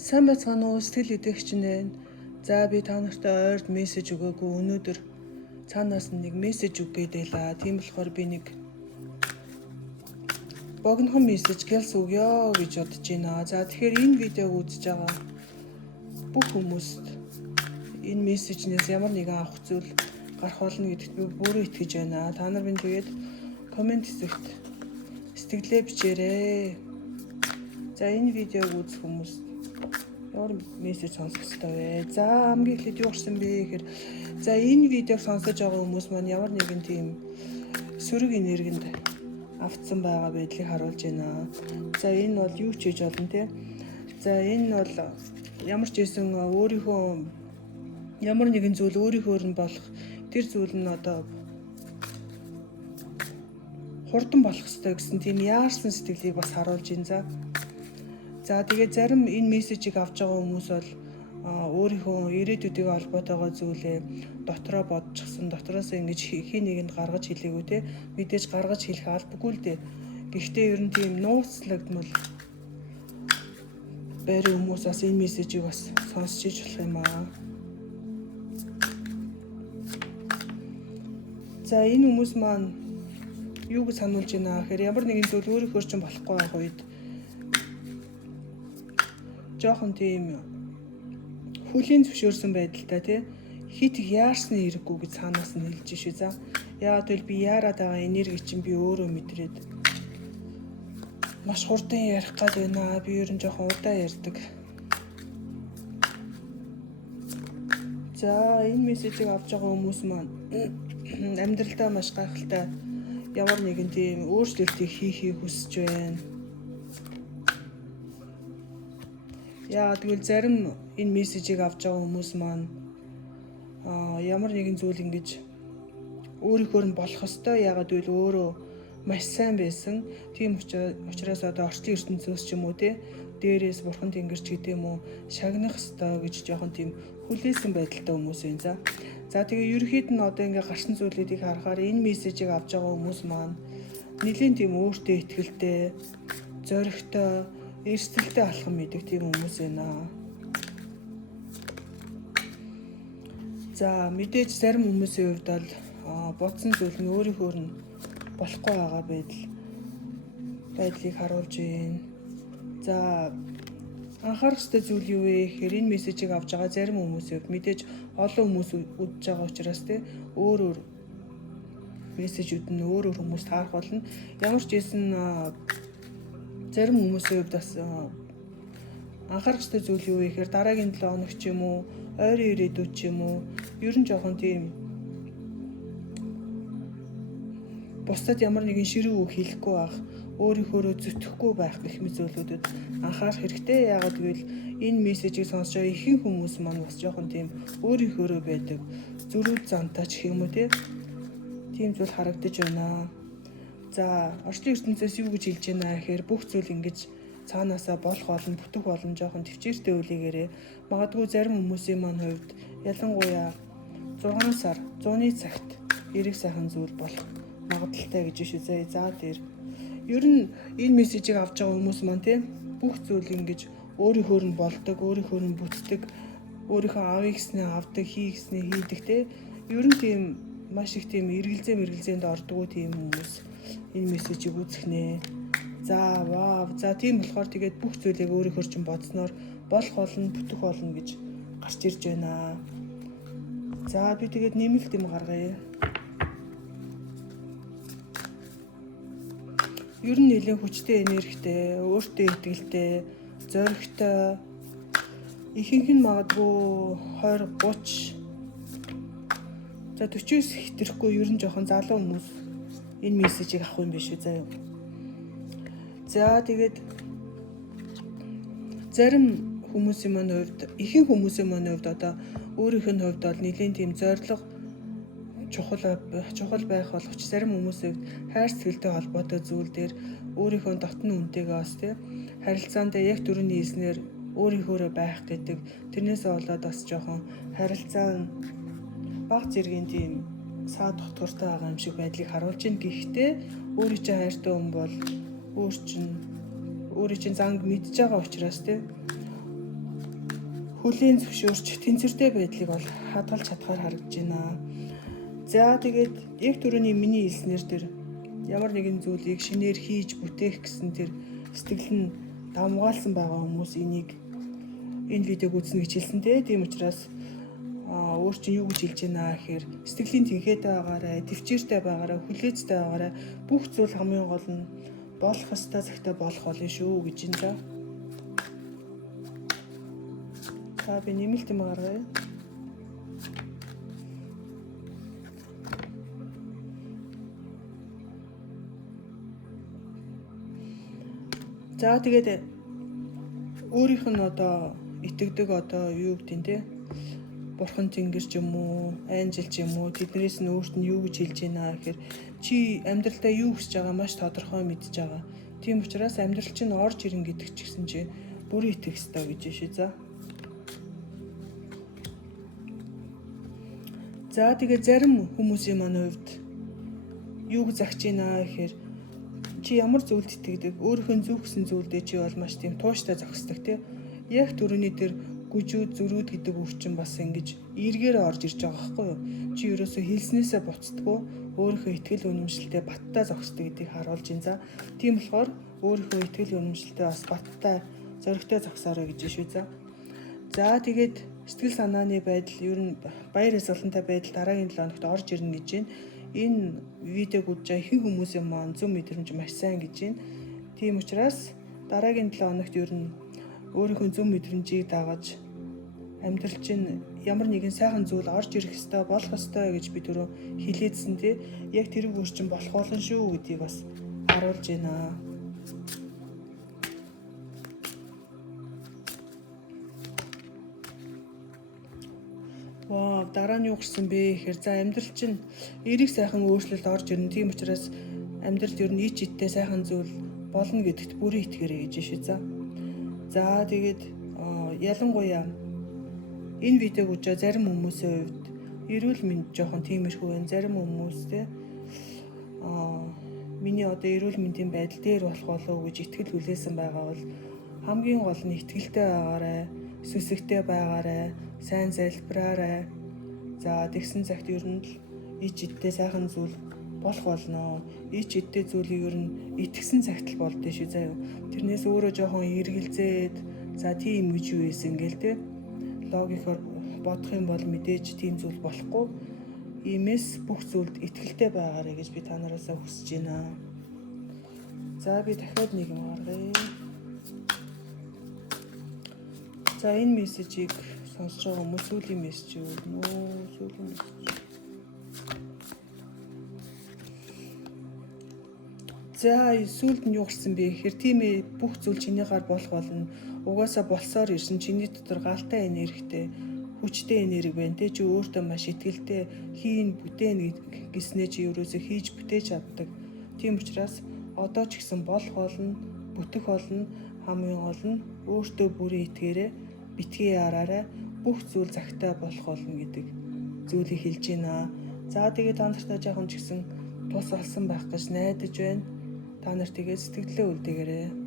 Сайн байцгаана уу, сэтгэл идэгч нэ. За би та нартай ойрд мессеж өгөөгүй. Өнөөдөр цаанаас нэг мессеж өггээд байлаа. Тийм болохоор би нэг богинохон мессеж гэлс өгөө гэж бодож байна. За тэгэхээр энэ видеог үзэж байгаа бүх хүмүүст энэ мессежнээс ямар нэгэн авах зүйл гарах болно гэдэгт би бүрэн итгэж байна. Та нар минь тэгээд комент хэсэгт сэтгэлээ бичээрэй. За энэ видеог үзэх хүмүүст ямар мессеж сонсох ёстой вэ? За хамгийн эхлээд юу гарсан бэ гэхээр за энэ видеог сонсож байгаа хүмүүс маань ямар нэгэн тийм сөрөг энергинд автсан байгаа байдлыг харуулж байна. За энэ бол юу ч хийж болно те. За энэ бол ямар ч байсан өөрийнхөө ямар нэгэн зүйл өөрийнхөөр нь болох тэр зүйл нь одоо хурдан болох ёстой гэсэн тийм яарсан сэтгэлийг бас харуулж байна. За тэгээд зарим энэ мессежийг авч байгаа хүмүүс бол өөрийнхөө ирээдүйдээ холбоотойгоо зүйлээ дотроо бодчихсан, дотроос ингэж хин нэгэнд гаргаж хэлээгүй те. Мэдээж гаргаж хэлэх албагүй л дээ. Гэхдээ ер нь тийм нууцлагдмал байрын хүмүүс бас энэ мессежийг бас сонсч иж болох юм аа. За энэ хүмүүс маань юу гэж сануулж байна гэхээр ямар нэгэн зүйл өөрийнхөө чинь болохгүй байх үед жоохон тийм хүлийн зөвшөөрсөн байдалтай тий хит их яарсны хэрэггүй гэж цаанаас нь хэлж шүү. За яагаад гэвэл би яарад байгаа энерги чинь би өөрөө мэдрээд маш хурдан ярих гал байна. Би ер нь жоохон удаан ярьдаг. За энэ мессежийг авч байгаа хүмүүс маань амьдралдаа маш гайхалтай ямар нэгэн тийм өөрчлөлтийг хийхийг хүсэж байна. Яагаад гэвэл зарим энэ мессежийг авч байгаа хүмүүс маань ямар нэгэн зүйл ингэж өөрийнхөө нь болох ёстой. Яагаад гэвэл өөрөө маш сайн байсан. Тийм учраас одоо орчлын ертөнцөөс ч юм уу те дээрээс бурхан тэнгэрч гэдэг юм уу шагнах ёстой гэж жоохон тийм хүлээсэн байдалтай хүмүүс байна. За тэгээ ерөөхдөө нь одоо ингээ гарсан зүйлүүдийг харахаар энэ мессежийг авч байгаа хүмүүс маань нэлийн тийм өөртөө итгэлтэй, зоригтой, эрсдэлтэй алхам мэддэг тийм хүмүүс байна. За мэдээж зарим хүмүүсийн хувьд бол бодсон зүйл нь өөрийнхөө нь болохгүй байгаа байдлыг харуулж байна. За анхаарах ёстой зүйл юу вэ гэхээр энэ мессежийг авч байгаа зарим хүмүүсийн хувьд мэдээж олон хүмүүс үзэж байгаа учраас те өөр мессежүүд нь өөр хүмүүст таарах болно. Ямар ч байсан зарим хүмүүсийн хувьд бас анхаарах ёстой зүйл юу вэ гэхээр дараагийн 7 хоног ч юм уу, ойрын ирээдүйд ч юм уу, ер нь жоохон тийм бусдад ямар нэгэн ширүү үг хэлэхгүй байх, өөрийнхөөрөө зүтгэхгүй байх гэх мэт зүйлүүдэд анхаарах хэрэгтэй. Яагаад гэвэл энэ мессежийг сонсож байгаа ихэнх хүмүүс маань бас жоохон тийм өөрийнхөөрөө байдаг зөрүүд зантай ч юм уу тийм зүйл харагдаж байна. За орчлын ертөнцөөс юу гэж хэлж байна гэхээр бүх зүйл ингэж цаанаасаа болох олон, бүтэх олон жоохон төвчээртэй үлээгээрээ магадгүй зарим хүмүүсийн маань хувьд ялангуяа 6 сар 100-ны цагт эрэг сайхан зүйл болох магадaltaй гэж шүү. За дээр ер нь энэ мессежийг авч байгаа хүмүүс маань бүх зүйл ингэж өөрийнхөө нь болдог, өөрийнхөө нь бүтдэг, өөрийнхөө авъя гэснээ авдаг, хий гэснээ хийдэг ер нь тийм маш их тийм эргэлзээнд ордгоо тийм хүмүүс энэ мессежийг үзэх нэ. За вау. За тийм болохоор тэгээд бүх зүйлийг өөрийнхөө чинь бодсноор болох болно, бүтэх болно гэж гарч ирж байна. За би тэгээд нэмэлт юм гаргая. Ер нь нэлээд хүчтэй энергитэй, өөртөө итгэлтэй, зоригтой ихэнх нь магадгүй 20, 30 за 40-с хэтрэхгүй ер нь жоохон залуу хүмүүс энэ мессежийг авах юм биш үү заяа. За тэгээд зарим хүмүүсийн маань хувьд, ихэнх хүмүүсийн маань хувьд одоо өөрийнх нь хувьд бол нэлийн тийм зориг чухал байх боловч зарим хүмүүсийн хувьд хайр сэтгэлтэй холбоотой зүйл дээр өөрийнхөө дотны үнтэйгээ бас харилцаанд яг түрүүний хэлснээр өөрийнхөөрөө байх гэдэг тэрнээсээ болоод бас жоохон харилцаа нь баг зэргийн тийм саад дотгортой байгаа юм шиг байдлыг харуулж байна. Гэхдээ өөрийн чинь хайртай хүн бол өөрийн чинь занг мэдж байгаа учраас хөлийн зөвшөөрч тэнцвэртэй байдлыг бол хадгалж чадхаар харагдаж байна. За тэгээд яг түрүүний миний хэлснээр тэр ямар нэгэн зүйлийг шинээр хийж бүтээх гэсэн тэр сэтгэл нь давмгаалсан байгаа хүмүүс энэ видеог үзнэ гэж хэлсэн те. Тийм учраас өөр чинь юу гэж хэлж байна гэхээр сэтгэлийн тэнхээтэй байгаарай, төвчээртэй байгаарай, хүлээцтэй байгаарай. Бүх зүйл хамгийн гол нь болох ёстой цагтаа болох болно шүү гэж байна. За би нэмэлт юм гаргая. За тэгээд өөрийнх нь одоо итгэдэг одоо юу гэдэг те бурхан тэнгэр ч юм уу, ангел ч юм уу тэднээс нь өөрт нь юу гэж хэлж байна гэхээр чи амьдралдаа юу хүсэж байгаа маш тодорхой мэдж байгаа. Тийм учраас амьдрал чинь орж ирэн гэдэг ч гэсэн чи бүрэн итгэх ёстой гэж шээ. За тэгээд зарим хүмүүсийн маань хувьд юуг загч байна гэхээр чи ямар зүйлд итгэдэг? Өөрийнхөө зөв гэсэн зүйлдээ чи бол маш тийм тууштай зогсдог тий. Яг түрүүний тэр гүжүүд зөрүүд гэдэг өвчин бас ингэж эргээр орж ирж байгаа байхгүй юу? Чи ерөөсөө хэлснээсээ буцдаггүй өөрийнхөө итгэл үнэмшилтэд баттай зогсдог гэдгийг харуулж байна. За тийм болохоор өөрийнхөө итгэл үнэмшилтэд бас баттай зоригтой зогсоорой гэж шүү. За тэгээд сэтгэл санааны байдал ер нь баяр ёслолтой байдал дараагийн 7 хоногт орж ирнэ гэж байна. Энэ видеог үзэж ихэнх хүмүүсийн маань зөв мэдрэмж маш сайн гэж байна. Тийм учраас дараагийн 7 хоногт ер нь өөрийнхөө зөв мэдрэмжийг дагаж амьдрал чинь ямар нэгэн сайхан зүйл орж ирэх ёстой, болох ёстой гэж би түрүү хэлээдсэн тий. Яг тэр үрчин болох болно шүү гэдгийг бас харуулж байна. Вау, дараа нь юу гэрсэн бэ гэхээр за амьдрал чинь эрийг сайхан өөрчлөлт орж ирнэ. Тийм учраас амьдралд ер нь ич иттэй сайхан зүйл болно гэдэгт бүрэн итгээрэй гэж шээ. За тэгээд ялангуяа энэ видеог үзэж зарим хүмүүсийн хувьд эрүүл мэнд жоохон тиймэрхүү байна. Зарим хүмүүстэй миний одоо эрүүл мэндийн байдал дээр болох болов уу гэж итгэл хүлээсэн байгаа бол хамгийн гол нь итгэлтэй байгаарай, сүсэгтэй байгаарай, сайн залбираарай. За тэгсэн цагт ер нь ич иттэй сайхан зүйл болох болно. Ич иттэй зүйлийг ер нь итгэсэн цагт л болдөө шүү заяа. Тэрнээс өөрөө жоохон эргэлзээд за тийм гэж юу ийсэн гээл те. Логикоор бодох юм бол мэдээж тийм зүйл болохгүй. Иймээс бүх зүйлд итгэлтэй байгаарай гэж би та нараасаа хүсэж байна. За би дахиад нэг юм гаргая. За энэ мессежийг сонсож байгаа хүмүүс сүүлийн мессеж юу сүүлийн мессеж. За сүүлд нь юу гарсан бэ гэхээр тийм ээ бүх зүйл чиний гар болох болно. Угаасаа болсоор ирсэн чиний дотор галтай энергитэй хүчтэй энерги байна те. Чи өөртөө маш итгэлтэй хийн бүтээн гэснээ чи ерөөсөө хийж бүтээж чаддаг. Тийм учраас одоо ч гэсэн болох болно, бүтэх болно, хамгийн гол нь өөртөө бүрэн итгээрэй, битгий яраарай. Бүх зүйл цагтаа болох болно гэдэг зүйлийг хэлж байна. За тэгээд та нартай жоохон ч гэсэн тус олсон байх гэж найдаж байна. Та нар тэгээд сэтгэлдээ үлдээгээрэй.